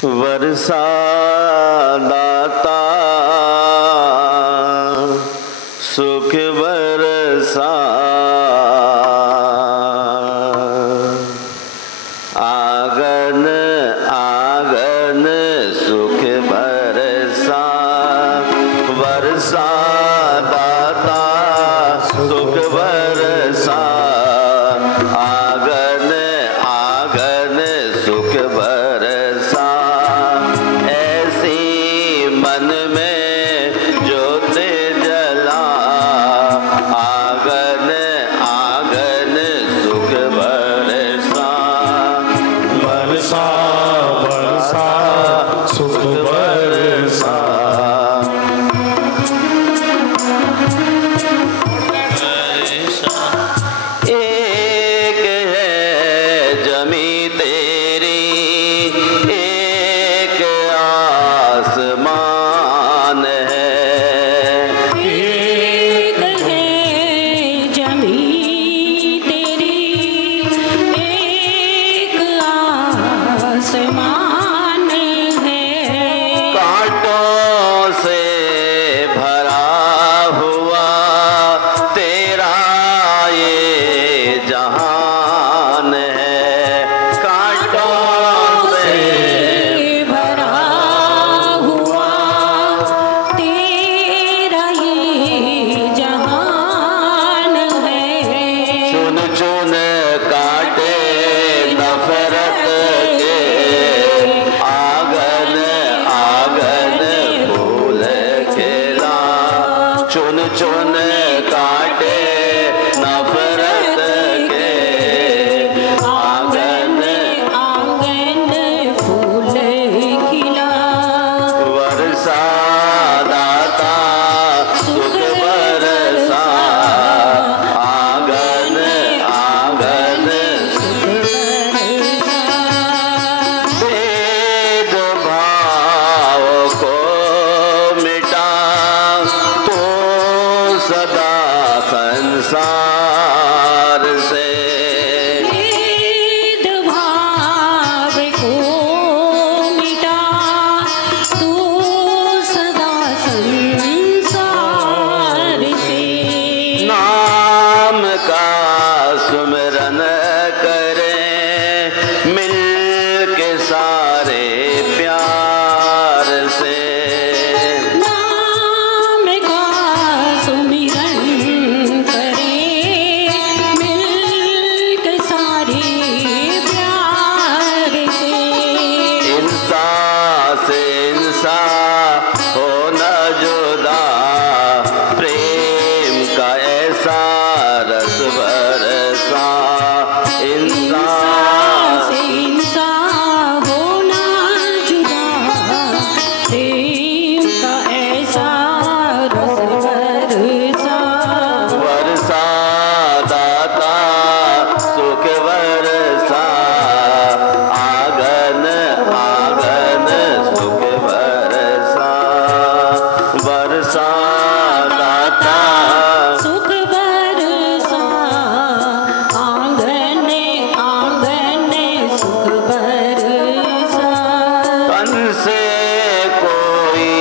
वर्षा दाता सुख बरसा, आंगन आंगन सुख बरसा। वर्षा दाता सुख बरसा, आंगन आंगन सुख बरसा। ऐसी मन में ज्योत जला, आंगन आंगन सुख बरसा। बरसा बरसा सुख बरसा। एक है जमी तेरी, एक आसमान है। एक है जमी तेरी, एक आसमान है। कांटों से भरा हुआ तेरा ये जहान है। कांटों से भरा हुआ तेरा ये जहान है। चुन चुन काटे नफरत के, आंगन आंगन फूल खिला। चुन चुन काटे नफरत के, आंगन आंगन फूल खिला। वर्षा दाता सुख बरसा, आंगन आंगन भेद भाव को मिटा तो सदा संसार से। भेद भाव को मिटा तू सदा संसार से। नाम का सुमिरन करे मिल के सारे प्यार से। नाम का सुमिरन करे मिल के सारे प्यार से। इंसा से इंसा हो न जुदा, प्रेम का ऐसा रस बरसा। इंसा से इंसा होना जुदा, प्रेम का ऐसा रस बरसा। वर्षा दाता सुख बरसा, आंगन आंगन सुख बरसा। वर्षा दाता सुख बरसा, आंगन आंगन सुख बरसा। तन से कोई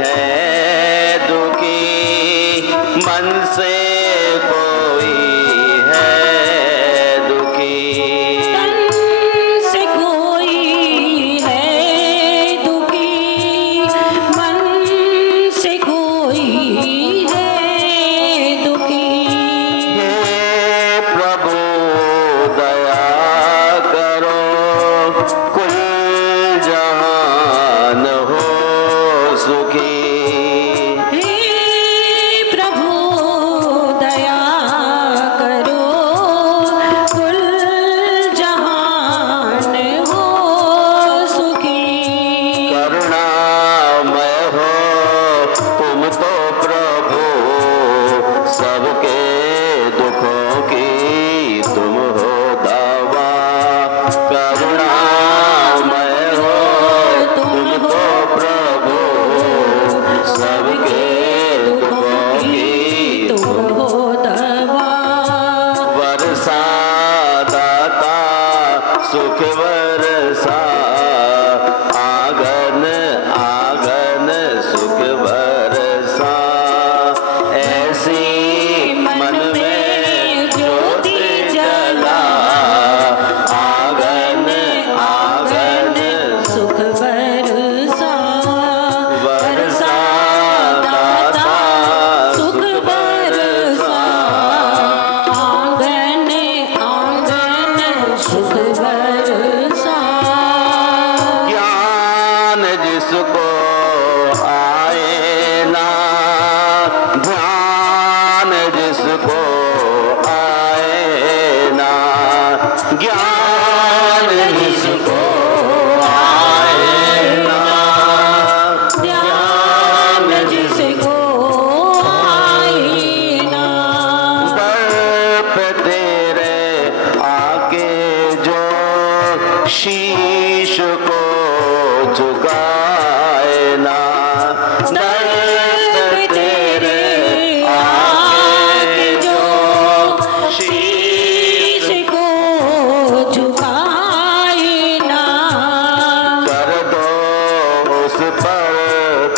है दुखी, मन से कोई है दुखी। तन से कोई है दुखी, मन से कोई है दुखी। हे प्रभु दया करो, कुल जहान हो सुखी। हे प्रभु झुकाए ना, दर तेरे आके जो शीश को झुकाए ना, कर दो उस पर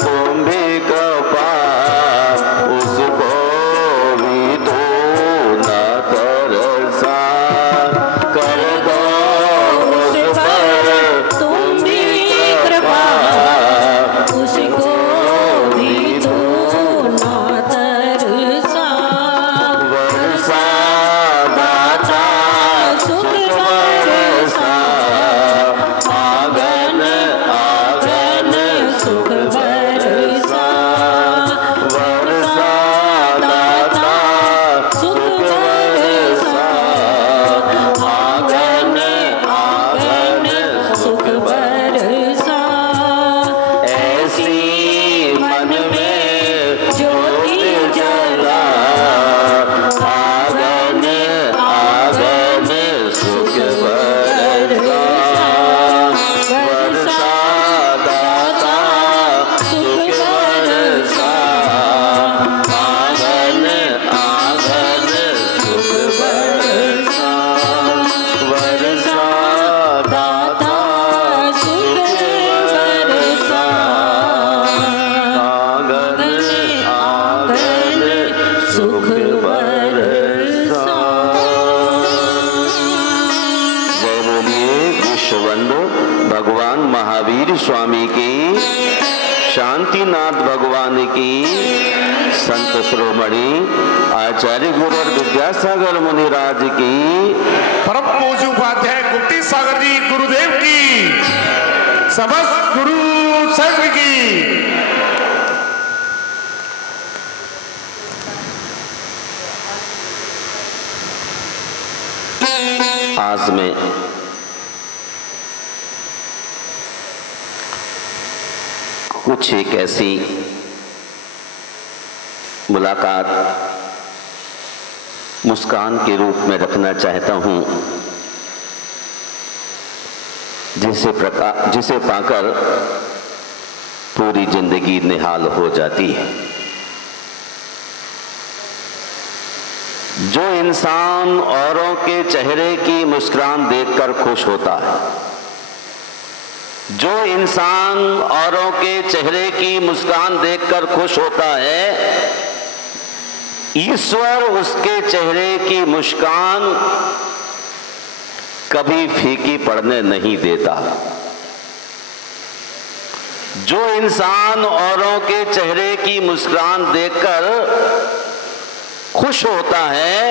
तुम भी कृपा, उसको भी तो न तरसा, कर दो उस पर तुम भी कृपा, उसको भी तो ना तरसा, वर्षा दाता सुख बरसा, आंगन आंगन सुख बरसा, वर्षा दाता सुख बरसा, आंगन आंगन सुख बरसा, ऐसी मन में ज्योति जला, आंगन आंगन सुख बरसा, वर्षा दाता सुख बरसा, आंगन आंगन सुख बरसा, वर्षा दाता सुख बरसा, आंगन आंगन सुख बरसा। जय बोलिए विश्वबंधु भगवान महावीर स्वामी की, शांतिनाथ भगवान की, संत शिरोमणि आचार्य गुरु और विद्यासागर मुनिराज की, परम पूज्य उपाध्याय गुप्ती सागर जी गुरुदेव की, समस्त गुरु संघ की। आज मैं कुछ एक ऐसी मुलाकात मुस्कान के रूप में रखना चाहता हूं जिसे पाकर पूरी जिंदगी निहाल हो जाती है। जो इंसान औरों के चेहरे की मुस्कान देखकर खुश होता है, जो इंसान औरों के चेहरे की मुस्कान देखकर खुश होता है, ईश्वर उसके चेहरे की मुस्कान कभी फीकी पड़ने नहीं देता। जो इंसान औरों के चेहरे की मुस्कान देखकर खुश होता है,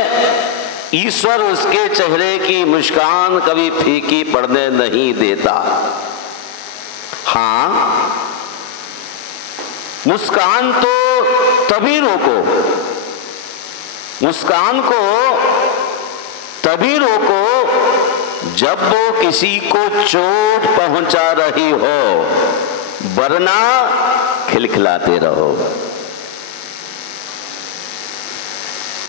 ईश्वर उसके चेहरे की मुस्कान कभी फीकी पड़ने नहीं देता। हाँ, मुस्कान तो तभी रोको, मुस्कान को तभी रोको जब वो किसी को चोट पहुंचा रही हो, वरना खिलखिलाते रहो।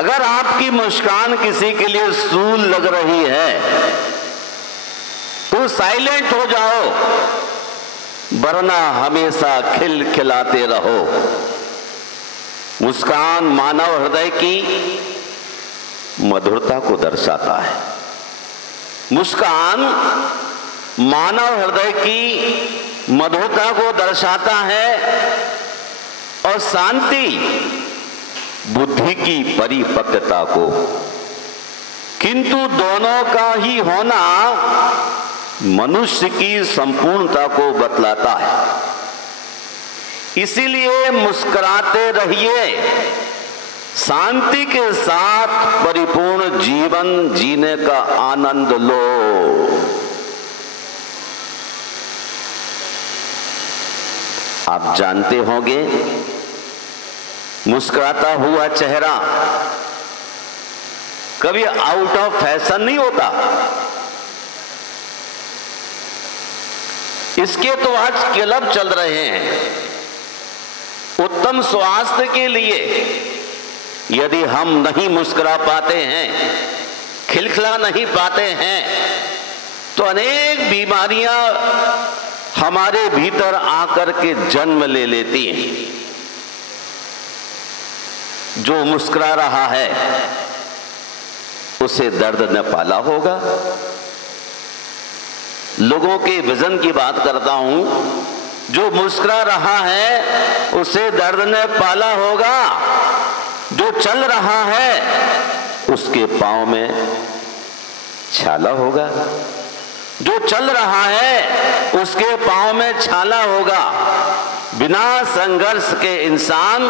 अगर आपकी मुस्कान किसी के लिए सूल लग रही है तो साइलेंट हो जाओ, वरना हमेशा खिलखिलाते रहो। मुस्कान मानव हृदय की मधुरता को दर्शाता है। मुस्कान मानव हृदय की मधुरता को दर्शाता है और शांति बुद्धि की परिपक्वता को, किंतु दोनों का ही होना मनुष्य की संपूर्णता को बतलाता है। इसीलिए मुस्कुराते रहिए, शांति के साथ परिपूर्ण जीवन जीने का आनंद लो। आप जानते होंगे, मुस्कुराता हुआ चेहरा कभी आउट ऑफ फैशन नहीं होता। इसके तो आज क्लब चल रहे हैं। उत्तम स्वास्थ्य के लिए यदि हम नहीं मुस्कुरा पाते हैं, खिलखिला नहीं पाते हैं, तो अनेक बीमारियां हमारे भीतर आकर के जन्म ले लेती हैं। जो मुस्कुरा रहा है उसे दर्द न पाला होगा। लोगों के विजन की बात करता हूं, जो मुस्कुरा रहा है उसे दर्द न पाला होगा। जो चल रहा है उसके पांव में छाला होगा। जो चल रहा है उसके पांव में छाला होगा। बिना संघर्ष के इंसान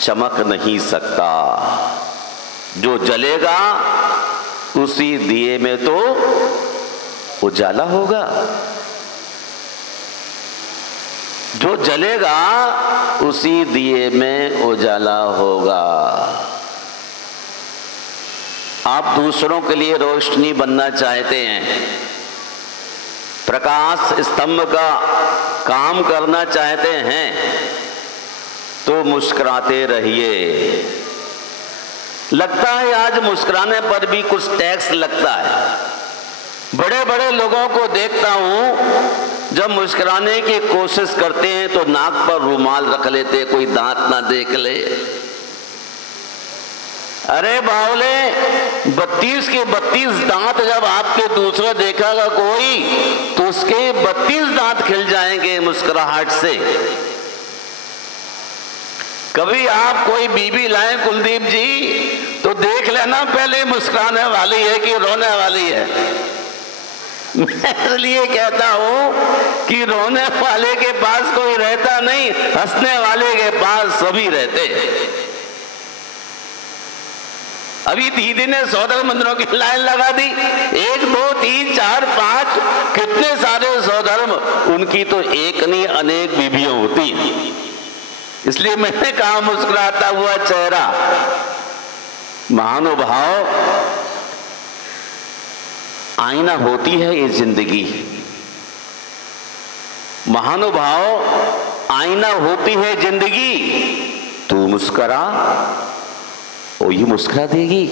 चमक नहीं सकता। जो जलेगा उसी दिए में तो उजाला होगा। जो जलेगा उसी दिए में उजाला होगा। आप दूसरों के लिए रोशनी बनना चाहते हैं, प्रकाश स्तंभ का काम करना चाहते हैं, तो मुस्कुराते रहिए। लगता है आज मुस्कुराने पर भी कुछ टैक्स लगता है। बड़े बड़े लोगों को देखता हूं, जब मुस्कुराने की कोशिश करते हैं तो नाक पर रुमाल रख लेते, कोई दांत ना देख ले। अरे बावले, 32 के 32 दांत जब आपके दूसरा देखेगा कोई, तो उसके 32 दांत खिल जाएंगे मुस्कुराहट से। कभी आप कोई बीबी लाएं कुलदीप जी, तो देख लेना पहले मुस्कुराने वाली है कि रोने वाली है। मैं इसलिए कहता हूं कि रोने वाले के पास कोई रहता नहीं, हंसने वाले के पास सभी रहते। अभी दीदी ने सौदर मंदिरों की लाइन लगा दी, 1 2 3 4 5, कितने सारे सौधर्म। उनकी तो एक नहीं अनेक बीबियां होती हैं। इसलिए मैंने कहा मुस्कुराता हुआ चेहरा। महानुभाव, आईना होती है ये जिंदगी। महानुभाव, आईना होती है जिंदगी। तू मुस्कुरा, वही मुस्कुरा देगी।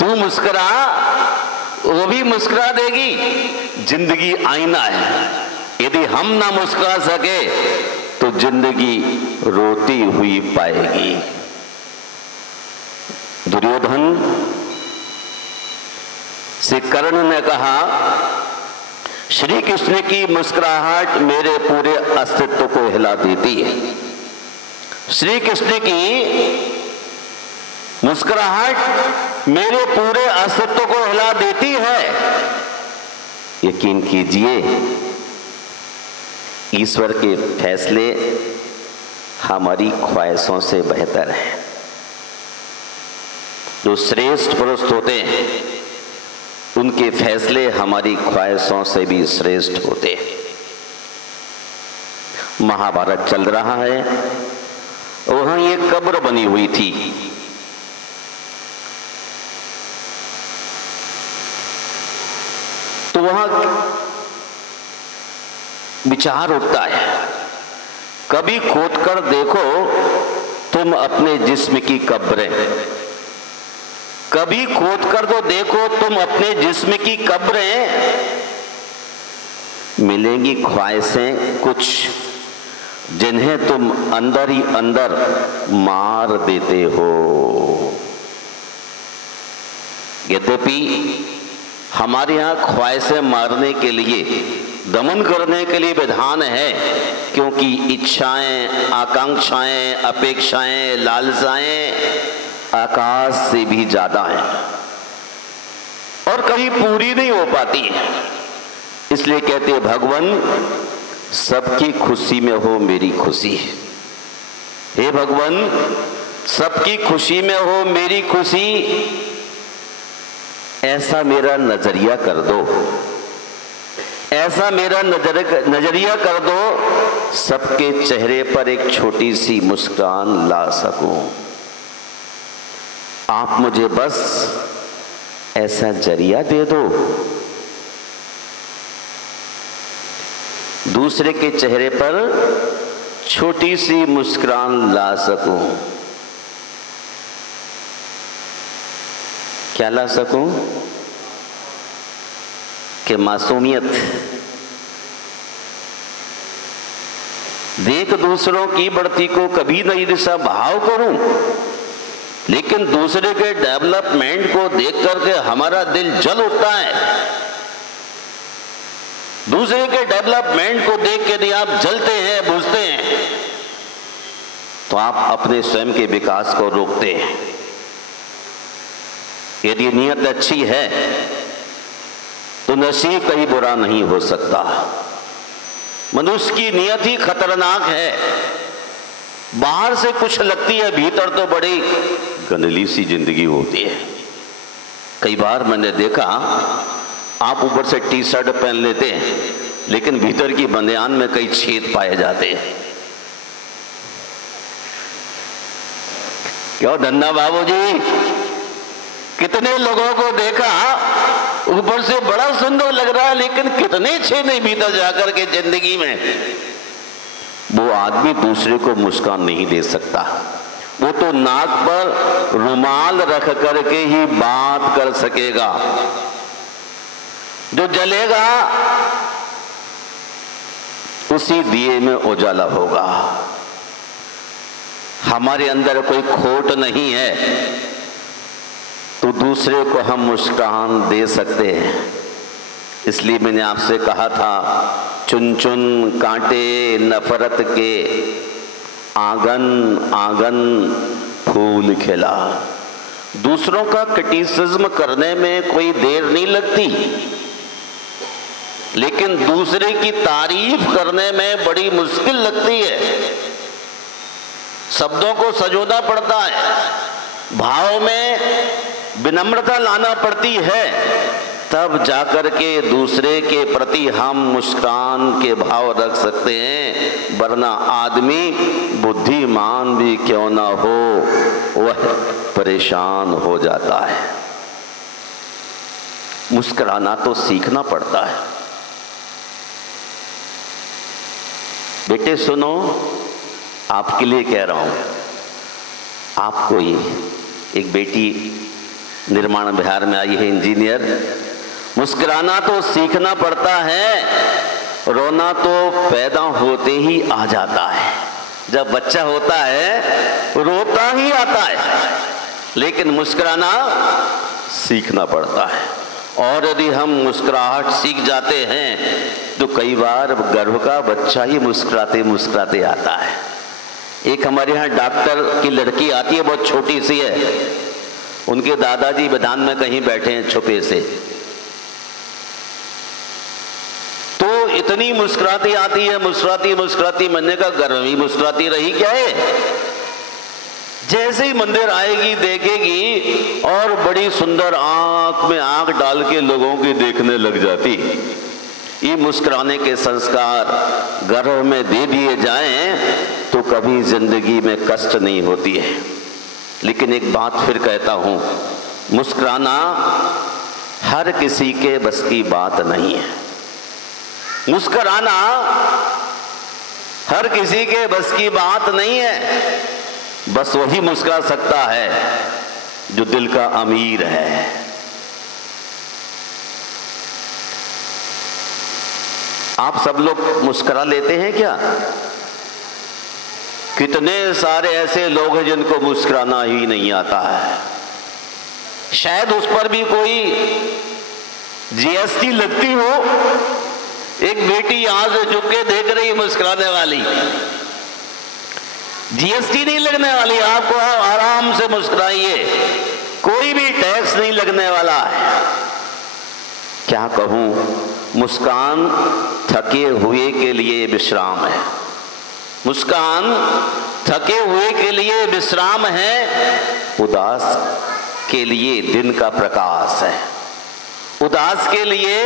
तू मुस्कुरा, वो भी मुस्कुरा देगी। जिंदगी आईना है। यदि हम ना मुस्कुरा सके तो जिंदगी रोती हुई पाएगी। दुर्योधन से कर्ण ने कहा, श्री कृष्ण की मुस्कुराहट मेरे पूरे अस्तित्व को हिला देती है। श्री कृष्ण की मुस्कुराहट मेरे पूरे अस्तित्व को हिला देती है। यकीन कीजिए, ईश्वर के फैसले हमारी ख्वाहिशों से बेहतर हैं। जो श्रेष्ठ पुरुष होते हैं उनके फैसले हमारी ख्वाहिशों से भी श्रेष्ठ होते हैं। महाभारत चल रहा है, वहां एक कब्र बनी हुई थी। तो वहां विचार उठता है, कभी खोदकर देखो तुम अपने जिस्म की कब्रें। कभी खोदकर तो देखो तुम अपने जिस्म की कब्रें। मिलेंगी ख्वाहिशें कुछ जिन्हें तुम अंदर ही अंदर मार देते हो। यद्यपि हमारे यहां ख्वाहिशें मारने के लिए, दमन करने के लिए विधान है, क्योंकि इच्छाएं, आकांक्षाएं, अपेक्षाएं, लालसाएं आकाश से भी ज्यादा हैं और कभी पूरी नहीं हो पाती है। इसलिए कहते हैं, भगवान सबकी खुशी में हो मेरी खुशी। हे भगवान, सबकी खुशी में हो मेरी खुशी। ऐसा मेरा नजरिया कर दो, ऐसा मेरा नजरिया कर दो, सबके चेहरे पर एक छोटी सी मुस्कान ला सकूं। आप मुझे बस ऐसा जरिया दे दो, दूसरे के चेहरे पर छोटी सी मुस्कान ला सकूं। क्या ला सकूं? कि मासूमियत, देख दूसरों की बढ़ती को कभी नहीं ईर्ष्या भाव करूं, लेकिन दूसरे के डेवलपमेंट को देख करके हमारा दिल जल उठता है। दूसरे के डेवलपमेंट को देख के यदि आप जलते हैं, बुझते हैं, तो आप अपने स्वयं के विकास को रोकते हैं। यदि नियत अच्छी है तो नसीब कहीं बुरा नहीं हो सकता। मनुष्य की नियत ही खतरनाक है। बाहर से कुछ लगती है, भीतर तो बड़ी गंदली सी जिंदगी होती है। कई बार मैंने देखा, आप ऊपर से टी शर्ट पहन लेते हैं लेकिन भीतर की बनियान में कई छेद पाए जाते हैं। क्यों धन्ना बाबू जी, कितने लोगों को देखा ऊपर से बड़ा सुंदर लग रहा है लेकिन कितने छेद नहीं भीतर जाकर के जिंदगी में। वो आदमी दूसरे को मुस्कान नहीं दे सकता। वो तो नाक पर रुमाल रख करके ही बात कर सकेगा। जो जलेगा उसी दिए में उजाला होगा। हमारे अंदर कोई खोट नहीं है तो दूसरे को हम मुस्कान दे सकते हैं। इसलिए मैंने आपसे कहा था, चुन चुन कांटे नफरत के, आंगन आंगन फूल खिला। दूसरों का क्रिटिसिज्म करने में कोई देर नहीं लगती, लेकिन दूसरे की तारीफ करने में बड़ी मुश्किल लगती है। शब्दों को संजोना पड़ता है, भाव में विनम्रता लाना पड़ती है, तब जाकर के दूसरे के प्रति हम मुस्कान के भाव रख सकते हैं। वरना आदमी बुद्धिमान भी क्यों ना हो, वह परेशान हो जाता है। मुस्कुराना तो सीखना पड़ता है। बेटे सुनो, आपके लिए कह रहा हूं। आपको ये एक बेटी निर्माण बिहार में आई है, इंजीनियर। मुस्कुराना तो सीखना पड़ता है, रोना तो पैदा होते ही आ जाता है। जब बच्चा होता है रोता ही आता है, लेकिन मुस्कुराना सीखना पड़ता है। और यदि हम मुस्कुराहट सीख जाते हैं तो कई बार गर्भ का बच्चा ही मुस्कुराते मुस्कुराते आता है। एक हमारे यहाँ डॉक्टर की लड़की आती है, बहुत छोटी सी है। उनके दादाजी मैदान में कहीं बैठे हैं छुपे से, तो इतनी मुस्कुराती आती है, मुस्कुराती मुस्कुराती। मैंने कहा गर्भ ही मुस्कुराती रही क्या है? जैसे ही मंदिर आएगी देखेगी और बड़ी सुंदर आंख में आंख डाल के लोगों की देखने लग जाती। ये मुस्कुराने के संस्कार गर्भ में दे दिए जाएं तो कभी जिंदगी में कष्ट नहीं होती है। लेकिन एक बात फिर कहता हूं, मुस्कुराना हर किसी के बस की बात नहीं है। मुस्कुराना हर किसी के बस की बात नहीं है। बस वही मुस्कुरा सकता है जो दिल का अमीर है। आप सब लोग मुस्कुरा लेते हैं क्या? कितने सारे ऐसे लोग हैं जिनको मुस्कुराना ही नहीं आता है। शायद उस पर भी कोई जीएसटी लगती हो। एक बेटी यहां से झुक के देख रही मुस्कुराने वाली, जीएसटी नहीं लगने वाली। आपको आराम से मुस्कुराइए, कोई भी टैक्स नहीं लगने वाला है। क्या कहूं, मुस्कान थके हुए के लिए विश्राम है। मुस्कान थके हुए के लिए विश्राम है, उदास के लिए दिन का प्रकाश है। उदास के लिए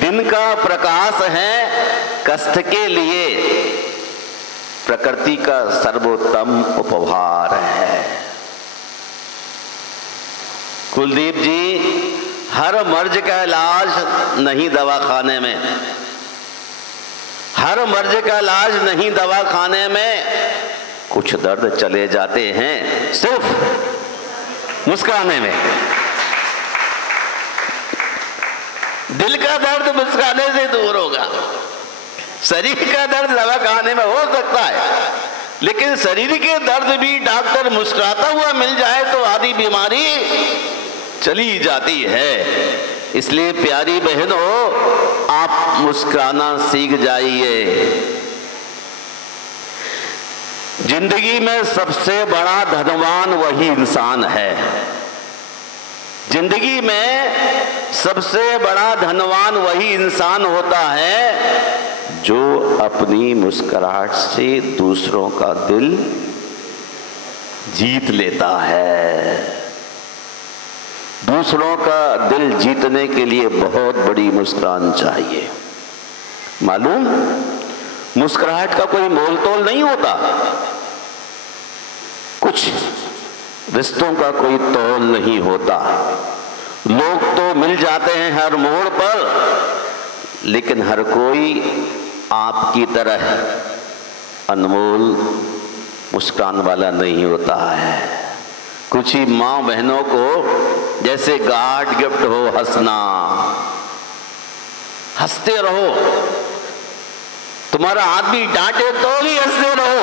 दिन का प्रकाश है, कष्ट के लिए प्रकृति का सर्वोत्तम उपहार है। कुलदीप जी, हर मर्ज का इलाज नहीं दवा खाने में, हर मर्ज का इलाज नहीं दवा खाने में। कुछ दर्द चले जाते हैं सिर्फ मुस्कुराने में। दिल का दर्द मुस्कुराने से दूर होगा। शरीर का दर्द दवा खाने में हो सकता है, लेकिन शरीर के दर्द भी डॉक्टर मुस्कुराता हुआ मिल जाए तो आधी बीमारी चली जाती है। इसलिए प्यारी बहनों, आप मुस्कुराना सीख जाइए। जिंदगी में सबसे बड़ा धनवान वही इंसान है। जिंदगी में सबसे बड़ा धनवान वही इंसान होता है जो अपनी मुस्कुराहट से दूसरों का दिल जीत लेता है। दूसरों का दिल जीतने के लिए बहुत बड़ी मुस्कान चाहिए। मालूम, मुस्कुराहट का कोई मोल तोल नहीं होता। कुछ रिश्तों का कोई तोल नहीं होता। लोग तो मिल जाते हैं हर मोड़ पर, लेकिन हर कोई आपकी तरह अनमोल मुस्कान वाला नहीं होता है। कुछ ही माँ बहनों को जैसे गॉड गिफ्ट हो हंसना। हंसते रहो, तुम्हारा आदमी डांटे तो भी हंसते रहो,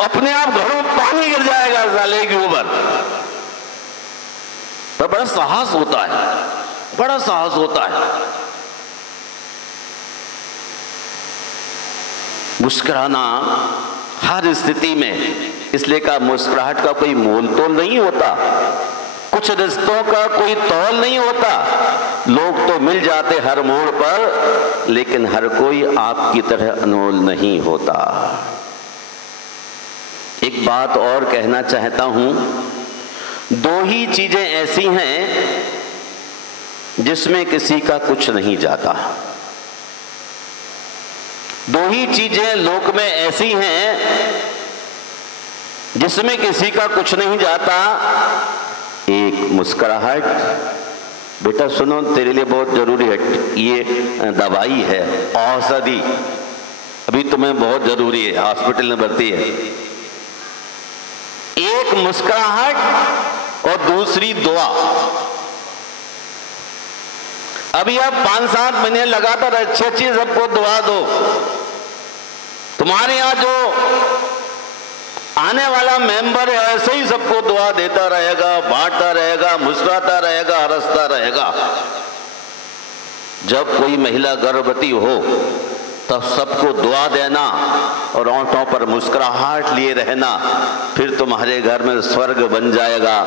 अपने आप घरों पानी गिर जाएगा साले के ऊपर। पर बड़ा साहस होता है, बड़ा साहस होता है। मुस्कुराना हर स्थिति में, इसलिए का मुस्कुराहट का कोई मोल तोल नहीं होता। कुछ रिश्तों का कोई तौल नहीं होता। लोग तो मिल जाते हर मोड़ पर, लेकिन हर कोई आपकी तरह अनमोल नहीं होता। एक बात और कहना चाहता हूं, दो ही चीजें ऐसी हैं जिसमें किसी का कुछ नहीं जाता। दो ही चीजें लोक में ऐसी हैं जिसमें किसी का कुछ नहीं जाता। एक मुस्कुराहट, बेटा सुनो तेरे लिए बहुत जरूरी है, ये दवाई है, औषधि अभी तुम्हें बहुत जरूरी है, हॉस्पिटल में भर्ती है। एक मुस्कुराहट और दूसरी दुआ। अभी आप 5-7 महीने लगातार अच्छी सबको दुआ दो। तुम्हारे यहां जो आने वाला मेंबर है ऐसे ही सबको दुआ देता रहेगा, बांटता रहेगा, मुस्कुराता रहेगा, हंसता रहेगा। जब कोई महिला गर्भवती हो तब सबको दुआ देना और होंठों पर मुस्कुराहट लिए रहना, फिर तुम्हारे घर में स्वर्ग बन जाएगा।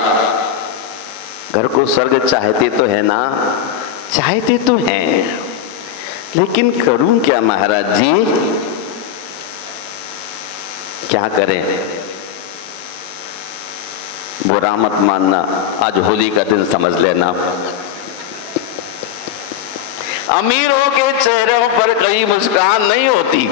घर को स्वर्ग चाहते तो है ना? चाहते तो हैं, लेकिन करूं क्या महाराज जी, क्या करें? बुरा मत मानना, आज होली का दिन समझ लेना। अमीरों के चेहरों पर कहीं मुस्कान नहीं होती।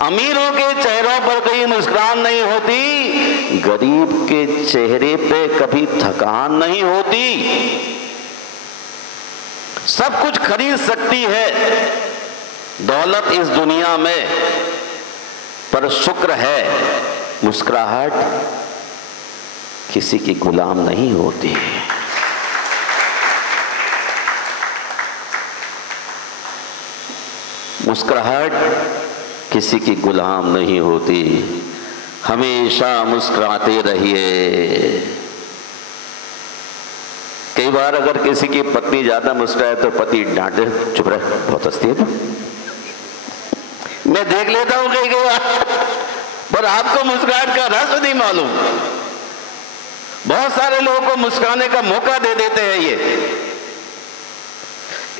अमीरों के चेहरों पर कहीं मुस्कान नहीं होती। गरीब के चेहरे पे कभी थकान नहीं होती। सब कुछ खरीद सकती है दौलत इस दुनिया में, पर शुक्र है मुस्कुराहट किसी की गुलाम नहीं होती। मुस्कुराहट किसी की गुलाम नहीं होती। हमेशा मुस्कुराते रहिए। कई बार अगर किसी की पत्नी ज्यादा मुस्कुराए तो पति डांटे, चुप रहे, बहुत हंसती है। मैं देख लेता हूं कई बार, पर आपको मुस्कुराहट का रस नहीं मालूम। बहुत सारे लोगों को मुस्कुराने का मौका दे देते हैं ये।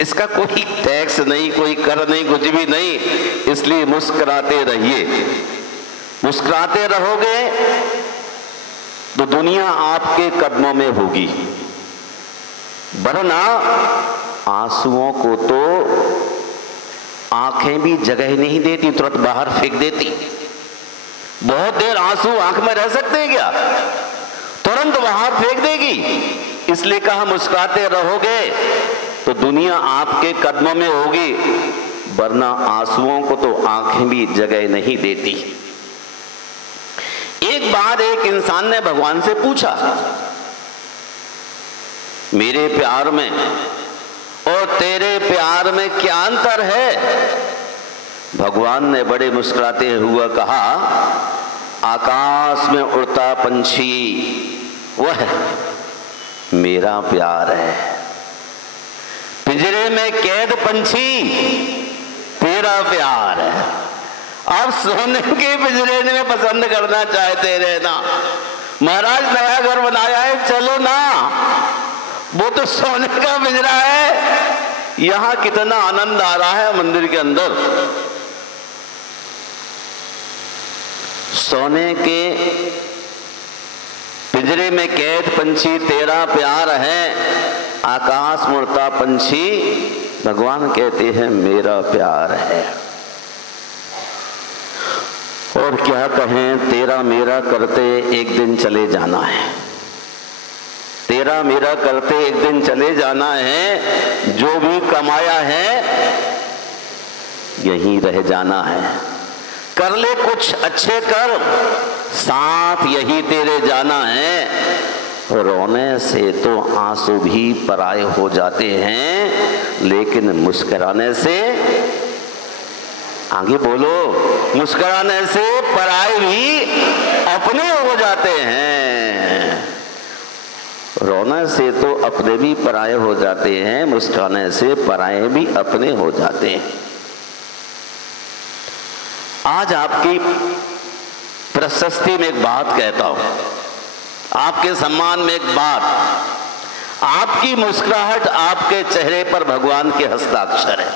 इसका कोई टैक्स नहीं, कोई कर नहीं, कुछ भी नहीं। इसलिए मुस्कुराते रहिए। मुस्कुराते रहोगे तो दुनिया आपके कदमों में होगी, वरना आंसुओं को तो आंखें भी जगह नहीं देती, तुरंत बाहर फेंक देती। बहुत देर आंसू आंख में रह सकते हैं क्या? तुरंत बाहर फेंक देगी। इसलिए कहा मुस्कुराते रहोगे तो दुनिया आपके कदमों में होगी, वरना आंसुओं को तो आंखें भी जगह नहीं देती। एक बार एक इंसान ने भगवान से पूछा, मेरे प्यार में मेरे प्यार में क्या अंतर है? भगवान ने बड़े मुस्कुराते हुए कहा, आकाश में उड़ता पंछी वह मेरा प्यार है, पिंजरे में कैद पंछी तेरा प्यार है। आप सोने के पिंजरे में पसंद करना चाहते रहना, महाराज नया घर बनाया है चलो ना, वो तो सोने का पिंजरा है। यहां कितना आनंद आ रहा है मंदिर के अंदर। सोने के पिंजरे में कैद पंछी तेरा प्यार है, आकाश में उड़ता पंछी भगवान कहते हैं मेरा प्यार है। और क्या कहें, तेरा मेरा करते एक दिन चले जाना है, तेरा मेरा करते एक दिन चले जाना है। जो भी कमाया है यहीं रह जाना है, कर ले कुछ अच्छे कर, साथ यही तेरे जाना है। रोने से तो आंसू भी पराए हो जाते हैं, लेकिन मुस्कुराने से, आगे बोलो, मुस्कुराने से पराए भी अपने हो जाते हैं। रोने से तो अपने भी पराए हो जाते हैं, मुस्कुराने से पराए भी अपने हो जाते हैं। आज आपकी प्रशस्ति में एक बात कहता हूं, आपके सम्मान में एक बात, आपकी मुस्कुराहट आपके चेहरे पर भगवान के हस्ताक्षर है।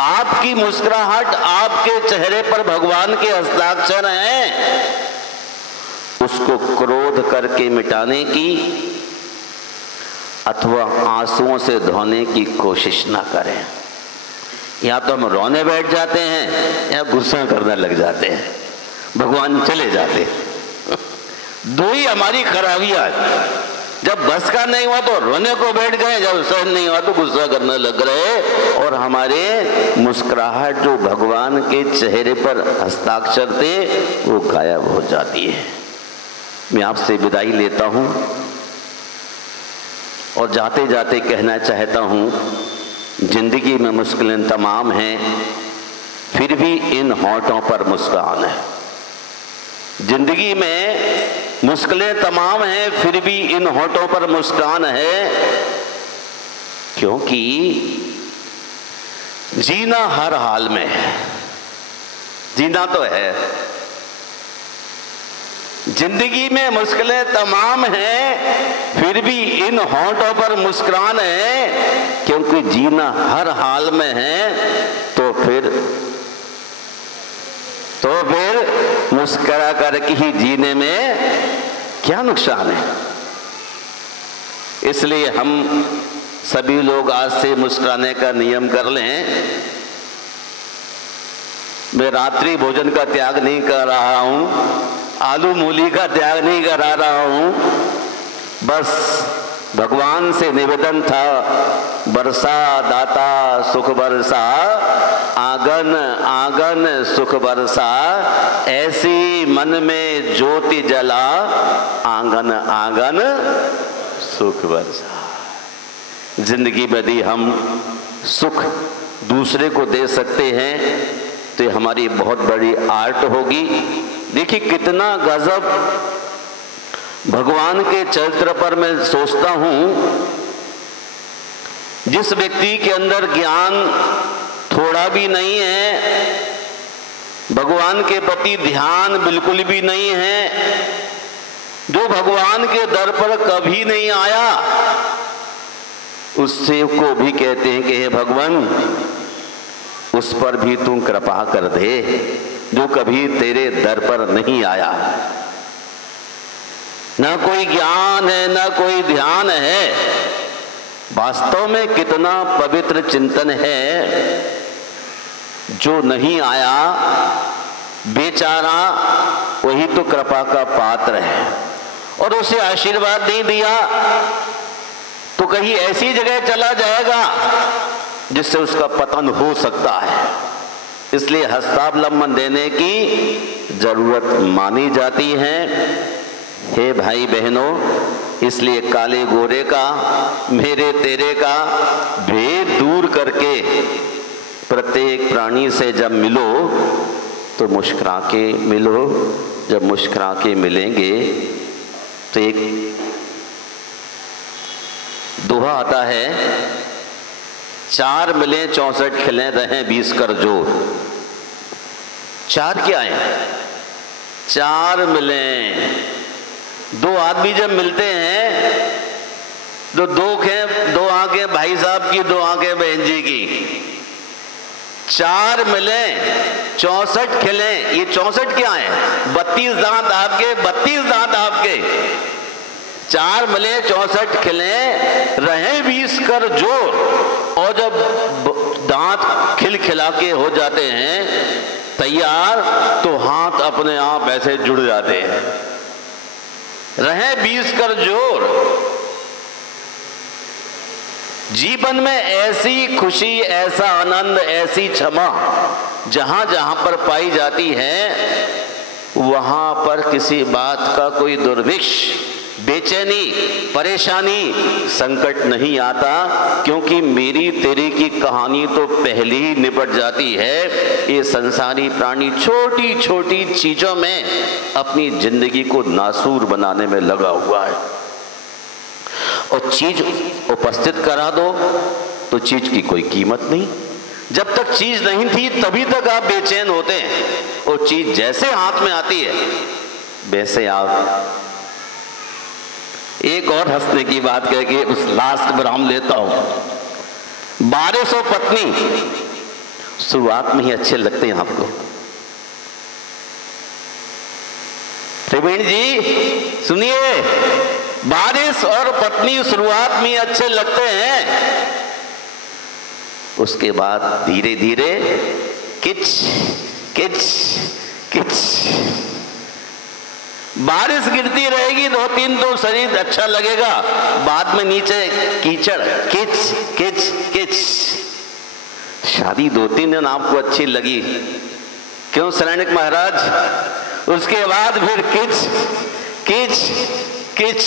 आपकी मुस्कुराहट आपके चेहरे पर भगवान के हस्ताक्षर हैं। उसको क्रोध करके मिटाने की अथवा आंसुओं से धोने की कोशिश ना करें। या तो हम रोने बैठ जाते हैं या गुस्सा करने लग जाते हैं, भगवान चले जाते हैं। दो ही हमारी खराबियां है। जब बस का नहीं हुआ तो रोने को बैठ गए, जब सहन नहीं हुआ तो गुस्सा करने लग रहे। और हमारे मुस्कुराहट जो भगवान के चेहरे पर हस्ताक्षर थे वो गायब हो जाती है। मैं आपसे विदाई लेता हूं और जाते जाते कहना चाहता हूं, जिंदगी में मुश्किलें तमाम हैं, फिर भी इन होठों पर मुस्कान है। जिंदगी में मुश्किलें तमाम हैं, फिर भी इन होठों पर मुस्कान है, क्योंकि जीना हर हाल में है। जीना तो है, जिंदगी में मुश्किलें तमाम हैं, फिर भी इन होठों पर मुस्कान है, क्योंकि जीना हर हाल में है। तो फिर मुस्कुरा करके ही जीने में क्या नुकसान है। इसलिए हम सभी लोग आज से मुस्कुराने का नियम कर लें। मैं रात्रि भोजन का त्याग नहीं कर रहा हूं, आलू मूली का त्याग नहीं करा रहा हूं, बस भगवान से निवेदन था, बरसा दाता सुख बरसा, आंगन आंगन सुख बरसा, ऐसी मन में ज्योति जला, आंगन आंगन सुख बरसा। जिंदगी में यदि हम सुख दूसरे को दे सकते हैं तो ये हमारी बहुत बड़ी आर्ट होगी। देखिए कितना गजब भगवान के चरित्र पर मैं सोचता हूं, जिस व्यक्ति के अंदर ज्ञान थोड़ा भी नहीं है, भगवान के प्रति ध्यान बिल्कुल भी नहीं है, जो भगवान के दर पर कभी नहीं आया, उससे को भी कहते हैं कि हे भगवान उस पर भी तू कृपा कर दे जो कभी तेरे दर पर नहीं आया। न कोई ज्ञान है न कोई ध्यान है। वास्तव में कितना पवित्र चिंतन है, जो नहीं आया बेचारा वही तो कृपा का पात्र है, और उसे आशीर्वाद नहीं दिया तो कहीं ऐसी जगह चला जाएगा जिससे उसका पतन हो सकता है। इसलिए हस्तावलंबन देने की जरूरत मानी जाती है। हे भाई बहनों, इसलिए काले गोरे का, मेरे तेरे का भेद दूर करके प्रत्येक प्राणी से जब मिलो तो मुस्कुरा के मिलो। जब मुस्कुरा के मिलेंगे तो एक दोहा आता है, 4 मिले 64 खिले रहें 20 कर जोर। 4 क्या है? 4 मिले। 2 आदमी जब मिलते हैं तो 2 आंखें भाई साहब की, 2 आंखें बहन जी की। 4 मिले 64 खिले। ये 64 क्या है? 32 दांत आपके, 32 दांत आपके। 4 मिले 64 खिले रहे 20 कर जोर। और जब दांत खिलखिला के हो जाते हैं तैयार तो हाथ अपने आप ऐसे जुड़ जाते हैं। रहे 20 कर जोर। जीवन में ऐसी खुशी, ऐसा आनंद, ऐसी क्षमा जहां जहां पर पाई जाती है वहां पर किसी बात का कोई दुर्भिक्ष, बेचैनी, परेशानी, संकट नहीं आता, क्योंकि मेरी तेरी की कहानी तो पहले ही निपट जाती है। ये संसारी प्राणी छोटी छोटी चीजों में अपनी जिंदगी को नासूर बनाने में लगा हुआ है। और चीज उपस्थित करा दो तो चीज की कोई कीमत नहीं। जब तक चीज नहीं थी तभी तक आप बेचैन होते हैं, और चीज जैसे हाथ में आती है वैसे आप। एक और हंसने की बात कह के उस लास्ट विराम लेता हूं। 1200 पत्नी शुरुआत में ही अच्छे लगते हैं आपको। त्रिवेणी जी सुनिए, 12 और पत्नी शुरुआत में अच्छे लगते हैं, उसके बाद धीरे धीरे किच किच किच। बारिश गिरती रहेगी 2-3 तो शरीर अच्छा लगेगा, बाद में नीचे कीचड़, किच किच किच। शादी 2-3 दिन आपको अच्छी लगी, क्यों सैनिक महाराज? उसके बाद फिर किच किच किच।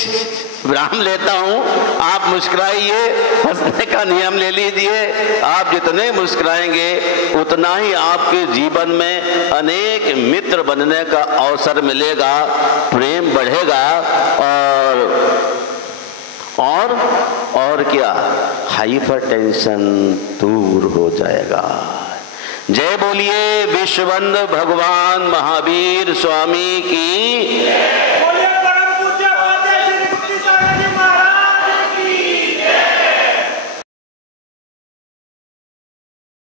विराम लेता हूं, आप मुस्कुराइए, हंसने का नियम ले लीजिए। आप जितने मुस्कुराएंगे उतना ही आपके जीवन में अनेक मित्र बनने का अवसर मिलेगा, प्रेम बढ़ेगा और क्या, हाइपर टेंशन दूर हो जाएगा। जय बोलिए विश्ववंद भगवान महावीर स्वामी की।